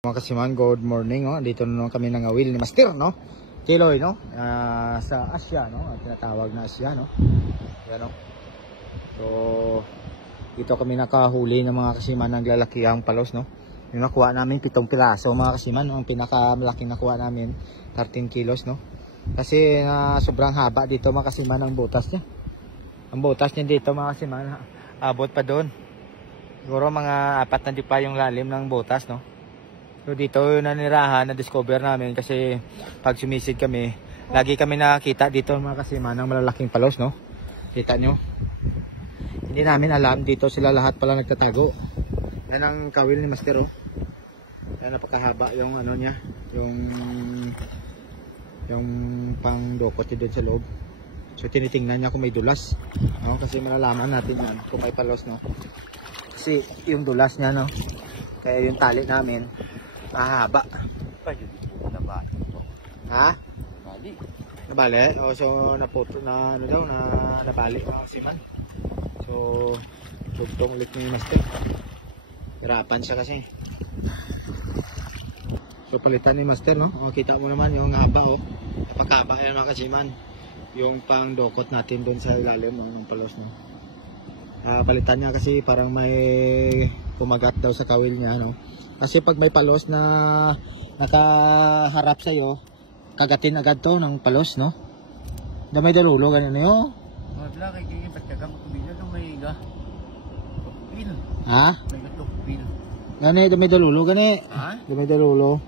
Mga kasiman, good morning. Dito na naman kami ng awil ni Master, no? Kiloy, no? Sa Asya, no? Tinatawag na Asya, no? Yan, no? So, dito kami nakahuli ng mga kasiman ng lalakihang palos, no? Yung nakuha namin 7 piraso, mga kasiman, no? Ang pinakamalaking nakuha namin 13 kilos, no? Kasi sobrang haba dito, mga kasiman, ang butas niya. Ang butas niya dito, mga kasiman, abot pa doon. Siguro mga 4 na di pa yung lalim ng butas, no? So dito nanirahan, na-discover namin kasi pag sumisid kami, lagi kami nakakita dito mga kasiman ng malalaking palos, no? Kita nyo? Hindi namin alam, dito sila lahat pala nagtatago. Yan ang kawil ni Master, oh. Yan, napakahaba yung ano niya, yung pang dokot niya doon sa loob. So tinitingnan niya kung may dulas, no? Kasi malalaman natin yan kung may palos, no? Kasi yung dulas niya, no? Kaya yung tali namin mahaba. Ha? Nabali. Nabali? O, so naputo na ano daw, nabali ang siman. So tugtong ulit ni Master. Hirapan siya kasi. So palitan ni Master, no? O, kita mo naman yung haba, oh. Napakahaba yan mga kasiman. Yung pang dokot natin doon sa ilalim ng palos, no? Palitan niya kasi parang may kumagat daw sa kawil niya, no? Kasi pag may palos na nakaharap sa'yo, kagatin agad to ng palos, no? Damay dalulo, ganyan na yun. Wala, kaya yung pagkagang kubilyo nung may iga. Tukpil. Ha? May tukpil. Gani, damay dalulo, gani. Ha? Damay dalulo.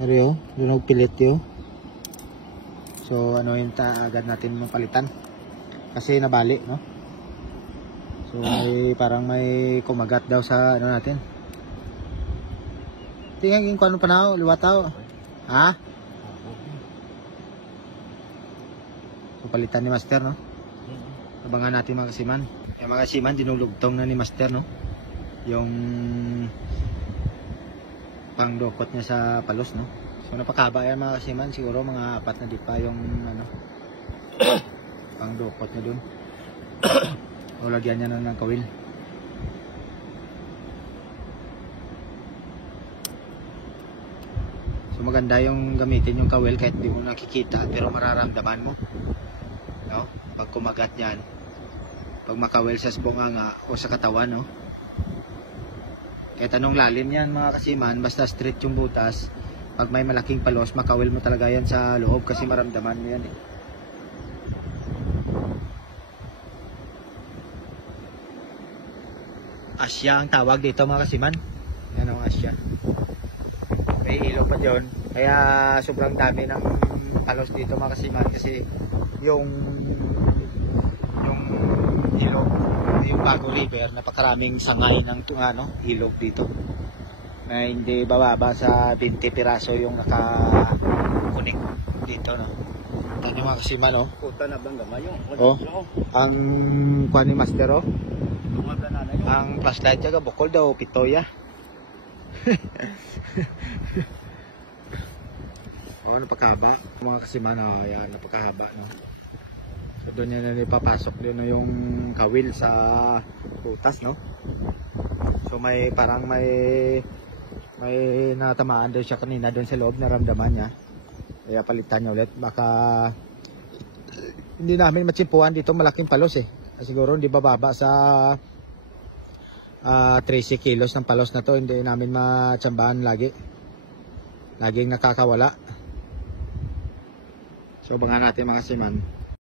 Ariyo, doon pilit yun. So, ano yun, agad natin mapalitan. Kasi nabali, no? So, parang may kumagat daw sa ano natin. Tingnan yung kung ano pa na, liwat tao. Ha? So, palitan ni Master, no? Abangan natin mga kasiman. Yung mga kasiman, dinulugtong na ni Master, no? Yung pangdokot niya sa palos, no? So, napakaba yan mga kasiman. Siguro mga 4 na di pa yung ano, pangdokot niya dun. O, lagyan niya na ng kawil. So maganda yung gamitin yung kawil kahit di mo nakikita pero mararamdaman mo, no? Pag kumagat yan, pag makawil sa bunganga o sa katawan, no? Kahit anong lalim yan mga kasiman, basta straight yung butas, pag may malaking palos, makawil mo talaga yan sa loob kasi maramdaman mo yan, eh. Asya ang tawag dito mga kasiman. Yan ang Asya. May ilaw pa dyan. Kaya sobrang dami ng palos dito mga kasiman kasi yung ilog, yung Bago River, napakaraming sangay ng ilog dito. Na hindi bababa sa 20 piraso yung naka-connect dito, no. Ito yung mga kasiman, no. Puta na bang gamay yung. Oh, ang kuha ni Master, oh. Ang flashlight niya bukol daw, pitoya. Napakahaba mga kasiman, yan, napakahaba, no. So doon yan na ipapasok doon na yung kawil sa butas, no. So may parang may natamaan doon siya kanina doon sa loob, naramdaman niya. Kaya palitan niya ulit, baka hindi namin matsimpuan dito, malaking palos, eh. Siguro hindi bababa sa 13 kilos ng palos na to, hindi namin matsambahan lagi. Laging nakakawala. So abangan natin mga kasiman.